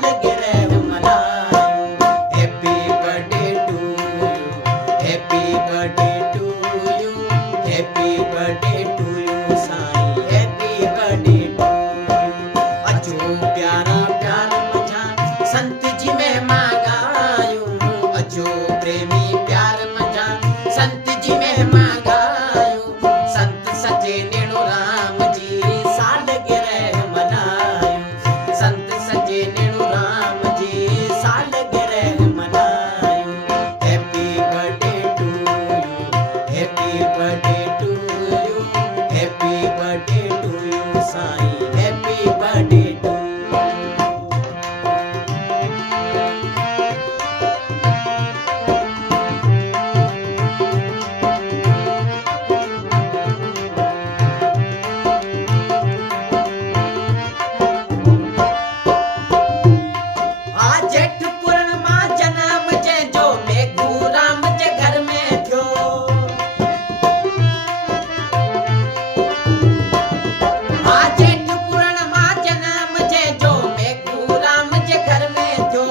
सालगिरह मनायूं। Happy birthday to you, happy birthday to you, happy birthday to you Sain, happy birthday to you. अचो प्यारा प्यार मजा संत जी महिमा गायूं, अचो प्रेमी प्यार मजा संत जी महिमा गायूं। संत सचे नेणो राम जी सालगिरह मनायूं, संत सचे नेणो राम जी सालगिरह मनायूं। Happy birthday to you, happy birthday to you, happy birthday to you Sain, happy birthday to you. आ जेठ पूर्णिमा जनम जंहिंजो मेघू राम जे घर में थियो। आ जेठ पूर्णिमा जनम जंहिंजो मेघू राम जे घर में थियो।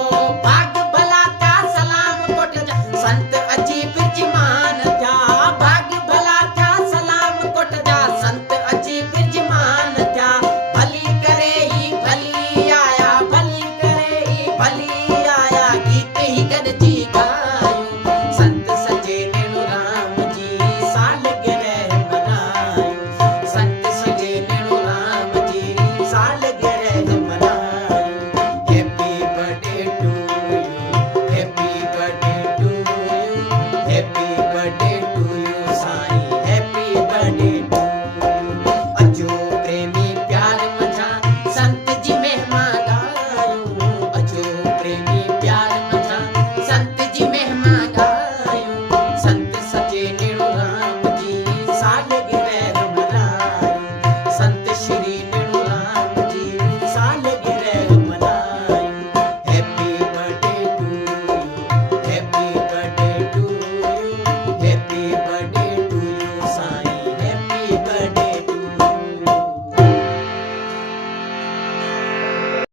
भाग भला था सलाम कोट जा संत अची बिरजमान थिया। भाग भला था सलाम कोट जा संत अची बिरजमान थिया। भली करे ही भली आया, भली करे ही भली